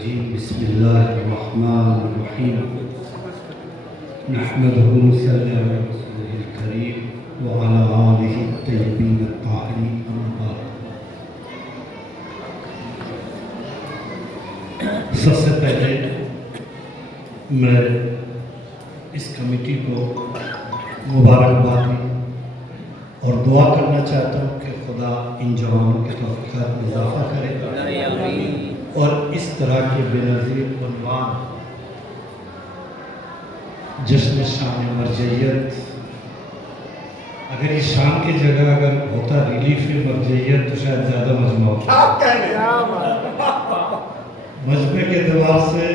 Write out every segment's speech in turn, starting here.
الرجيم بسم الله الرحمن الرحيم نحمده ونصلي على رسوله الكريم وعلى آله الطيبين الطاهرين أما بعد. سب سے پہلے میں اس کمیٹی کو مبارکباد اور دعا کرنا چاہتا ہوں کہ خدا ان جوانوں کے توفیقات میں اضافہ کرے اور اس طرح کے بے نظیر عنوان جشن شان مرجعیت، اگر یہ شان کی جگہ اگر ہوتا ریلیف مرجعیت تو شاید زیادہ مجمع ہوتا. مجمع کے اعتبار سے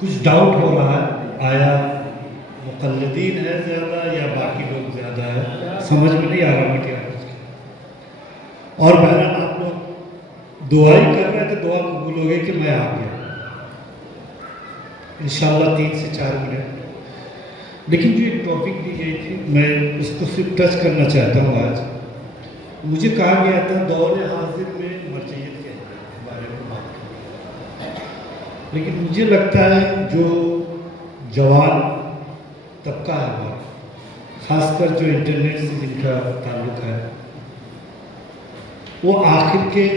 کچھ ڈاؤٹ ہو رہا ہے، آیا مقلدین ہے زیادہ یا باقی لوگ زیادہ ہے، سمجھ میں نہیں آ رہا میٹھے آج کے. اور بہرحال آپ لوگ دعائی کر رہے تھے، دعا قبول ہو گئی کہ میں آ گیا انشاءاللہ 3 سے 4 منٹ. لیکن جو ایک ٹاپک دی گئی تھی میں اس کو صرف ٹچ کرنا چاہتا ہوں. آج مجھے کہا گیا تھا دور حاضر میں مرجعیت کے بارے میں بات کریں، لیکن مجھے لگتا ہے جو جوان طبقہ ہے ہمارا، خاص کر جو انٹرنیٹ سے جن کا تعلق ہے، وہ آخر کے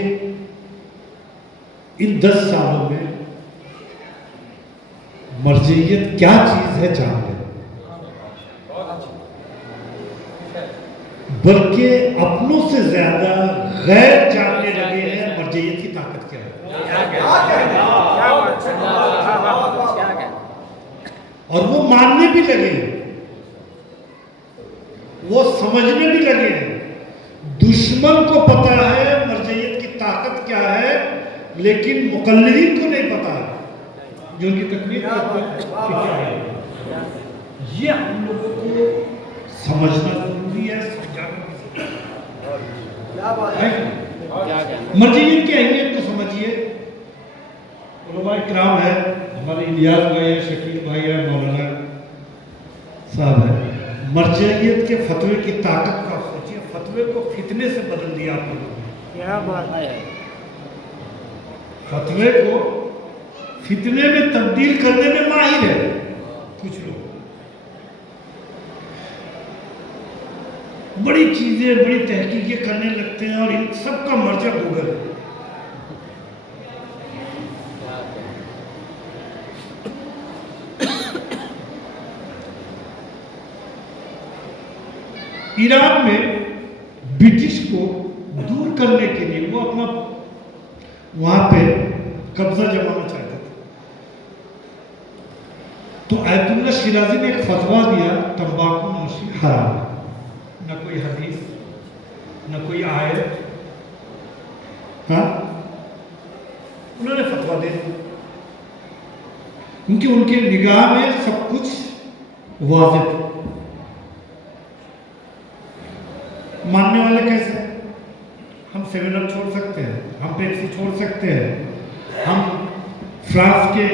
ان 10 سالوں میں مرجعیت کیا چیز ہے جان لیں، بلکہ اپنوں سے زیادہ غیر جاننے لگے ہیں مرجعیت کی طاقت کیا ہے. اور وہ ماننے بھی لگے ہیں، وہ سمجھنے بھی لگے ہیں. دشمن کو پتا ہے مرجعیت کی طاقت کیا ہے، لیکن مقلدین کو نہیں پتا ہے جو ان کی تکلیف کیا ہے. یہ ہم لوگوں کو سمجھنا ضروری ہے، سمجھانا ضروری ہے. مرجعیت کی اہمیت کو سمجھیے. علماء کرام ہے، ہمارے الیاس بھائی ہے، شکیل بھائی ہے، مولانا صاحب ہے. مرجعیت کے فتوے کی طاقت کا سوچیے، فتوے کو فتنے سے بدل دیا آپ لوگوں نے. کیا بات ہے! فتوے کو فتنے میں تبدیل کرنے میں ماہر ہے کچھ لوگ. بڑی چیزیں، بڑی تحقیقیں کرنے لگتے ہیں اور ان سب کا مرجع گوگل ہے. ایران میں برٹش کو دور کرنے کے لیے وہ اپنا وہاں پہ قبضہ جمانا چاہتے تھے، تو آیت اللہ شیرازی نے ایک فتویٰ دیا تمباکو نوشی حرام. نہ کوئی حدیث، نہ کوئی آیت، ہاں انہوں نے فتویٰ دے دیا کیونکہ ان کے نگاہ میں سب کچھ واضح تھا. ماننے والے کیسے؟ ہم 7 اپ چھوڑ سکتے ہیں، ہم پیپسی چھوڑ سکتے ہیں، ہم فرانس کے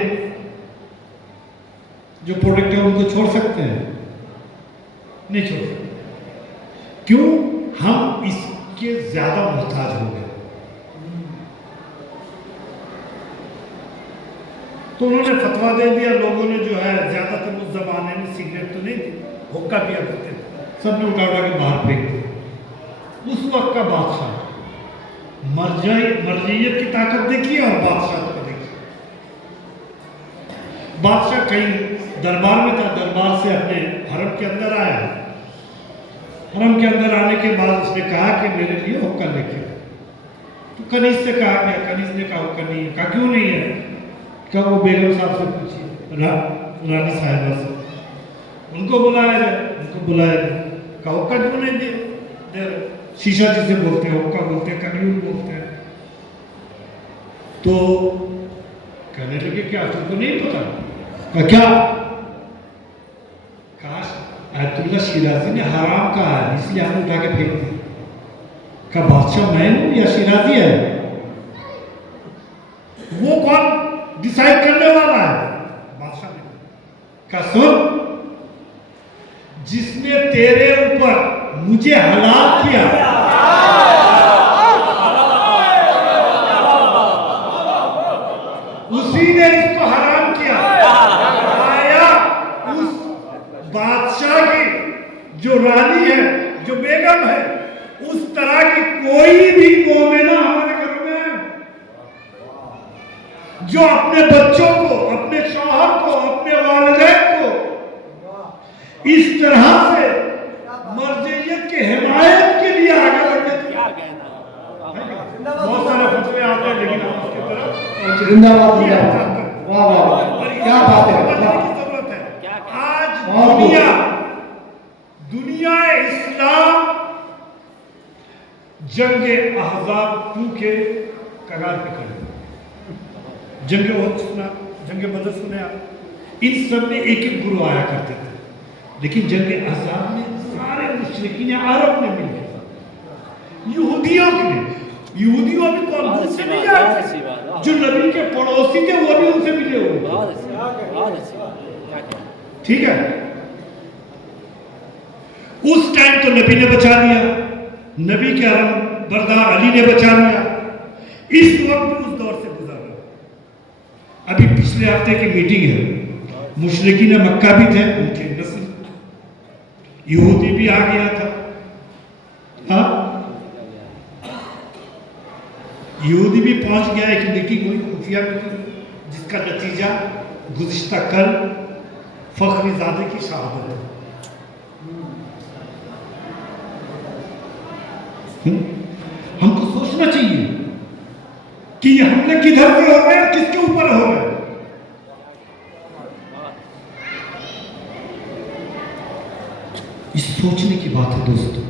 جو پروڈکٹ ہیں ان کو چھوڑ سکتے ہیں؟ نہیں چھوڑ سکتے. کیوں؟ ہم اس کے زیادہ محتاج ہو گئے. تو انہوں نے فتویٰ دے دیا. لوگوں نے جو ہے زیادہ تر اس زمانے میں سگریٹ تو نہیں تھی، حقہ پیا کرتے تھے، سب نے اٹھا اٹھا کے باہر پھینک دیا. اس وقت کا بادشاہ، مرجعیت کی طاقت دیکھیے اور بادشاہ کو دیکھیے. بادشاہ کہیں دربار میں تھا، دربار سے اپنے حرم کے اندر آیا. حرم کے اندر آنے کے بعد اس نے کہا کہ میرے لیے حقہ لے کے. تو کنیز سے کہا کہ کنیز نے کہا حقہ نہیں ہے. کہا کیوں نہیں ہے؟ کہا وہ بیگم صاحب سے پوچھیے، رانی صاحبہ سے. ان کو بلایا جائے، ان کو بلایا جائے. کہا حقہ کیوں نہیں دے رہے؟ شیشہ جسے بولتے ہیں، حقہ بولتے ہیں، کنیز بولتے ہیں. تو کہنے لگے کیا تم کو نہیں پتا؟ کہا کیا؟ کاش آیت اللہ شیرازی نے حرام کہا ہے اس لیے ہم نے اٹھا کے پھینک دیا. کہا بادشاہ میں ہوں یا شیرازی ہے؟ وہ کون ڈیسائیڈ کرنے والا ہے؟ بادشاہ نے کہا سن، جس نے تیرے اوپر مجھے حلال کیا والی ہے, جو بیگم ہے, اس طرح کی کوئی بھی مومنہ ہمارے گھروں میں ہے جو اپنے بچوں کو, اپنے شوہر کو, اپنے والدین کو اس طرح سے مرجعیت کے حمایت کے لیے آگے بڑھتے تھے. بہت سارے فتوے آتے ہیں لیکن ہم اس کی طرف زندہ باد. واہ واہ واہ, کیا بات ہے. آج دنیا اسلام جنگ احزاب 2 کے کگار پہ کھڑے. جنگ احد سنا, جنگ بدر سنے آپ, ان سب میں ایک ایک گروہ آیا کرتے تھے, لیکن جنگ احزاب میں سارے مشرکین عرب نے مل گئے, یہودیوں بھی کون سے مل جاتے, جو نبی کے پڑوسی تھے وہ بھی ان سے ملے ہوئے. ٹھیک ہے, اس ٹائم تو نبی نے بچا لیا, نبی کے علم بردار علی نے بچا لیا. اس وقت اس دور سے گزارا. ابھی پچھلے ہفتے کی میٹنگ ہے, مشرکین مکہ بھی تھے, ان کے نسل یہودی بھی آ گیا تھا. ہاں, یہودی بھی پہنچ گیا. ایک میٹنگ ہوئی, خفیہ میٹنگ, جس کا نتیجہ گزشتہ کل فخری زادے کی شہادت ہے. ہم کو سوچنا چاہیے کہ یہ حملے کدھر سے ہو رہے ہیں, کس کے اوپر ہو رہے ہیں. اس سوچنے کی بات ہے دوستو.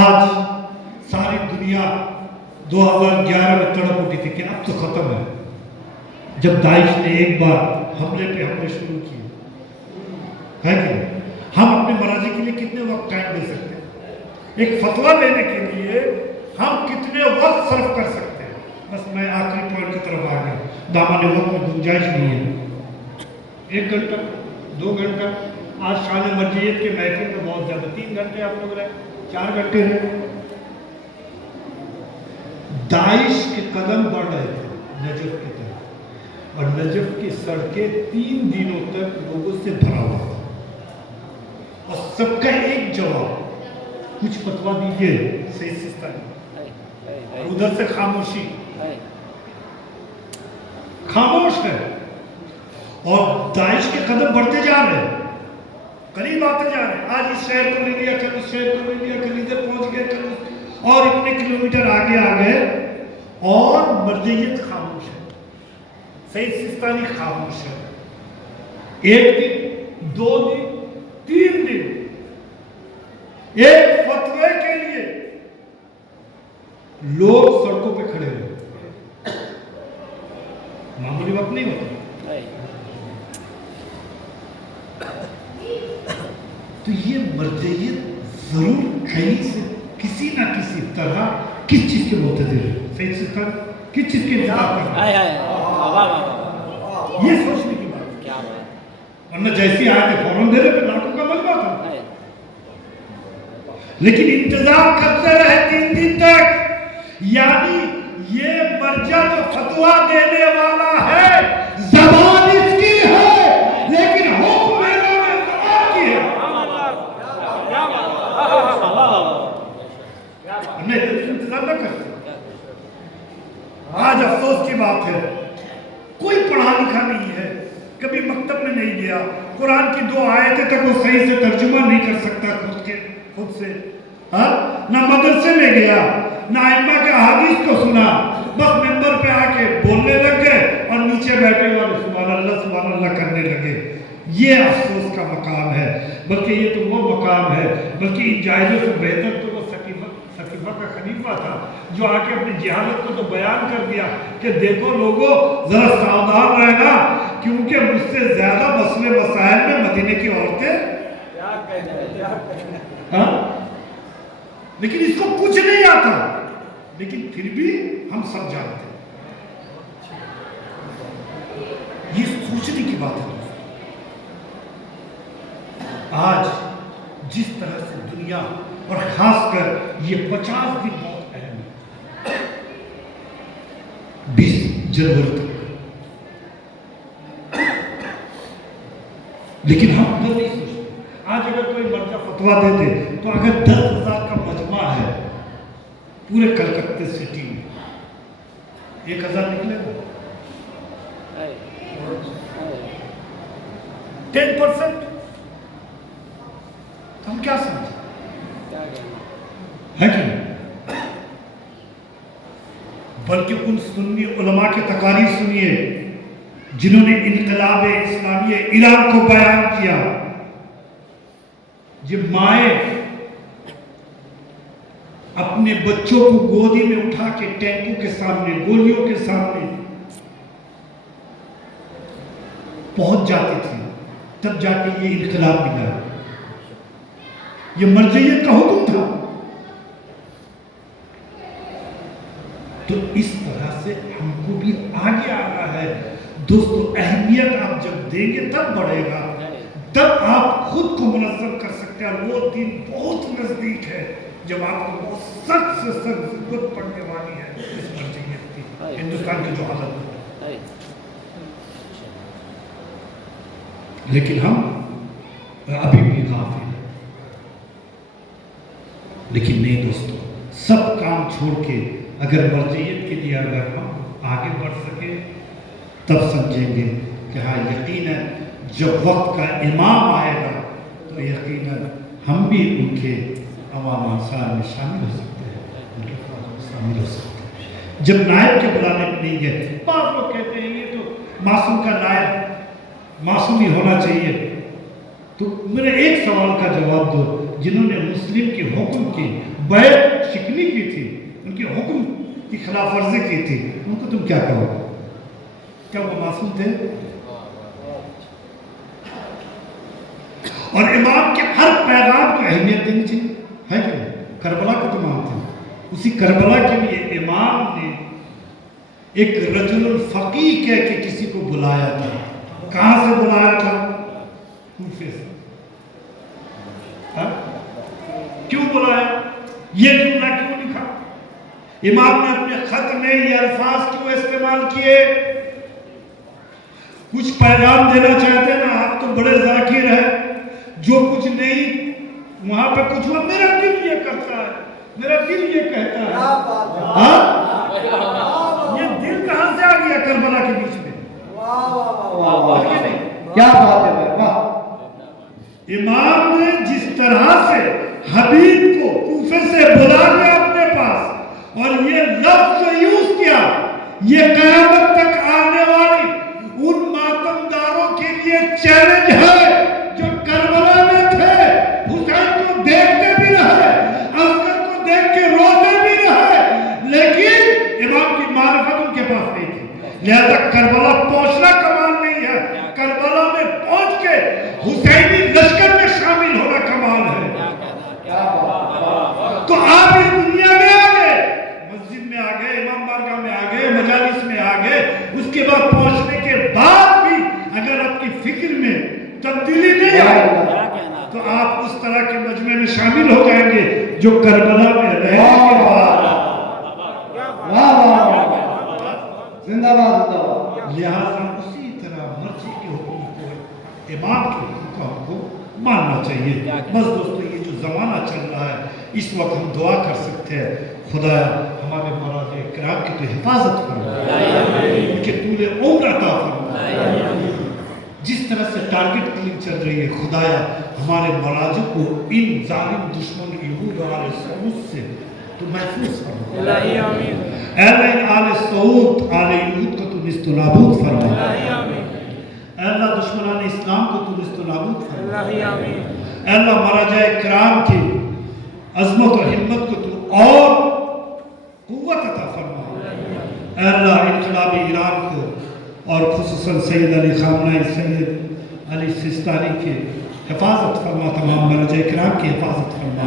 آج ساری دنیا 2011 میں تڑپ اٹھی تھی کہ اب تو ختم ہے, جب داعش نے ایک بار حملے شروع کیے. ہے کہ ہم اپنے مرضی کے لیے کتنے وقت ٹائم دے سکتے ہیں, ایک فتویٰ لینے کے لیے ہم کتنے وقت صرف کر سکتے ہیں. بس میں آخری پوائنٹ کی طرف آ گیا, دامن وقت میں گنجائش نہیں ہے. 1 گھنٹہ 2 گھنٹہ, آج شان مرجعیت کے محفل میں بہت زیادہ 3 گھنٹے آپ لوگ رہے, 4 گھنٹے رہے. داعش کے قدم بڑھ رہے تھے نجف کی طرف, اور نجف کی سڑکیں 3 دنوں تک لوگوں سے بھرا ہوا تھا, اور سب کا ایک جواب, کچھ فتویٰ دیجیے صحیح سستانی, ادھر سے خاموشی, خاموش ہے. اور داعش کے قدم بڑھتے جا رہے ہیں, قریب آتے جا رہے ہیں. آج اس شہر کو لے لیا, کل اس شہر کو لے لیا, کل ادھر پہنچ گئے, کل اور اتنے کلومیٹر آگے آ گئے, اور مرجعیت خاموش ہے, سید سستانی خاموش ہے. 1 دن 2 دن 3 دن ایک فتوے کے لیے لوگ سڑکوں پہ کھڑے ہوئے. معمولی وقت نہیں ہوتا. تو یہ مرجعیت ضرور کہیں سے کسی نہ کسی طرح کس چیز کے معتدل ہے, سید سستان کس چیز کے انتظار کرتا ہے, یہ سوچنے کی بات ہے. ورنہ جیسی آئے تھے فوراً دے رہے, لاکھوں کا ملبہ تھا, لیکن انتظار کرتے رہے 3 دن تک. یعنی یہ مرجع جو فتویٰ دینے والا ہے, زبان اس کی ہے لیکن حکم زبان کی ہے. انتظار نہ کرتے. آج افسوس کی بات ہے, کوئی پڑھا لکھا نہیں ہے, کبھی مکتب میں نہیں گیا, قرآن کی 2 آیتیں تک وہ صحیح سے ترجمہ نہیں کر سکتا خود سے, نہ مدرسے میں گیا, نہ ائمہ کے احادیث کو سنا, بس منبر پہ آ کے بولنے لگ گئے اور نیچے بیٹھے والے سبحان اللہ کرنے لگے. یہ افسوس کا مقام ہے. بلکہ یہ تو وہ مقام ہے, بلکہ ان جائزوں سے بہتر تو وہ سقیفہ کا خلیفہ تھا, جو آ کے اپنی جہالت کو تو بیان کر دیا کہ دیکھو لوگوں ذرا ساودھان رہنا, کیونکہ مجھ سے زیادہ مسئلے مسائل میں مدینے کی عورتیں. لیکن اس کو کچھ نہیں آتا, لیکن پھر بھی ہم سب جانتے ہیں. یہ سوچنے کی بات ہے. آج جس طرح سے دنیا, اور خاص کر یہ 50 دن بہت اہم ہے, 20 جنوری تک, لیکن ہم ادھر نہیں سوچتے. آج اگر کوئی مرجع فتویٰ دیتے تو اگر 10,000 کا مجمع ہے پورے کلکتے سٹی میں 1,000 نکلے گا 10%. ہم کیا سمجھیں ہے کہ نہیں؟ بلکہ ان سنی علماء کی تقاریر سنیے جنہوں نے انقلاب اسلامی ایران کو بیان کیا. یہ مائیں اپنے بچوں کو گودی میں اٹھا کے ٹینکوں کے سامنے گولیوں کے سامنے پہنچ جاتی تھی تب جا کے یہ انقلاب ملا. یہ مرجعیت کا حکم تھا. تو اس طرح سے ہم کو بھی آگے آنا ہے دوستو. اہمیت آپ جب دیں گے تب بڑھے گا, تب آپ خود کو منظم کر سکتے ہیں. وہ دن بہت نزدیک ہے جب آپ کو بہت سخت سے سخت ضرورت پڑنے والی ہے اس مرجعیت کی. ہندوستان کی جو حالت ہے, لیکن ہم ابھی بھی غافل ہیں. لیکن نہیں دوستو, سب کام چھوڑ کے اگر مرجعیت کے لیے اگر ہم آگے بڑھ سکے تب سمجھیں گے کہ ہاں یقیناً جب وقت کا امام آئے گا تو یقیناً ہم بھی ان کے عوام انصار میں شامل ہو سکتے ہیں, شامل ہو سکتے ہیں. جب نائب کے بلانے میں نہیں گئے, بعض لوگ کہتے ہیں یہ تو معصوم کا نائب معصوم ہی ہونا چاہیے. تو میرے ایک سوال کا جواب دو, جنہوں نے مسلم کے حکم کی بیعت شکنی کی تھی, ان کے حکم کی خلاف ورزی کی تھی, ان کو تم کیا کہو؟ کیا وہ معصوم تھے؟ اور امام کے ہر پیغام کو اہمیت دینی چاہیے ہے کہ نہیں؟ کربلا کو تو مانتے ہیں, اسی کربلا کے لیے امام نے ایک رجل الفقیہ کہہ کے کسی کو بلایا تھا. کہاں سے بلایا تھا؟ کوفے سے. کیوں بلایا؟ یہ جملہ کیوں لکھا؟ امام نے اپنے خط میں یہ الفاظ کیوں استعمال کیے؟ کچھ پیغام دینا چاہتے ہیں نا, آپ تو بڑے ذاکر ہیں, جو کچھ نہیں وہاں پہ کچھ ہوا, میرا دل یہ کرتا ہے, میرا دل یہ کہتا ہے. یہ دل کہاں سے آ گیا کربلا کے بیچ میں؟ کیا بات ہے واہ. امام نے جس طرح سے حبیب کو کوفے سے بلا لیا اپنے پاس اور یہ لفظ جو یوز کیا, یہ قیامت تک آنے والی ان ماتمداروں کے لیے چیلنج ہے جو کربلا میں تھے, حسین کو دیکھتے بھی رہے, اصغر کو دیکھ کے روتے بھی رہے, لیکن امام کی معرفت ان کے پاس نہیں تھی. لہذا کربلا پہنچنا کمال نہیں ہے, کربلا میں پہنچ کے حسینی لشکر میں شامل ہونا کمال ہے. تو آپ اس دنیا میں آ گئے, مسجد میں آ گئے, امام بارگاہ میں آ گئے, مجالس میں آ گئے, اس کے بعد پہنچنے کے بعد بھی اگر آپ کی فکر میں تبدیلی نہیں آئی تو آپ اس طرح کے مجمع میں شامل ہو جائیں گے جو کربلا میں رہنے کے بعد. زندہ باد. لہٰذا اسی طرح مرضی کے حکم کو, امام کے حکم کا حکم ماننا چاہیے. بس دوستو, یہ جو زمانہ چل رہا ہے اس وقت ہم دعا کر سکتے ہیں, خدا ہمارے مراجع کرام کی تو حفاظت فرما, ان کے طول عمر عطا فرما. جس طرح سے ٹارگٹ کلنگ چل رہی ہے, خدایا ہمارے مراجع کو ان ظالم دشمن یہود اور آل سعود سے تو محفوظ فرما. اے اللہ آل سعود آل یہود کو تو نست و نابود فرما. اے اللہ دشمنان اسلام کو تو نست و نابود فرما. اے اللہ مراجع کرام کی عظمت اور ہمت کو تو اور قوت عطا فرما. اے اللہ انقلاب ایران کو اور خصوصاً سید علی خامنۂ, سید علی سستانی کی حفاظت فرما, تمام مراجع کرام کی حفاظت فرما,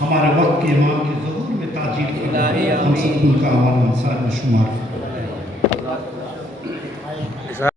ہمارے وقت کے امام کے ظہور میں تعجیل فرما, ہم سب ان کا عوام انصار میں شمار فرما.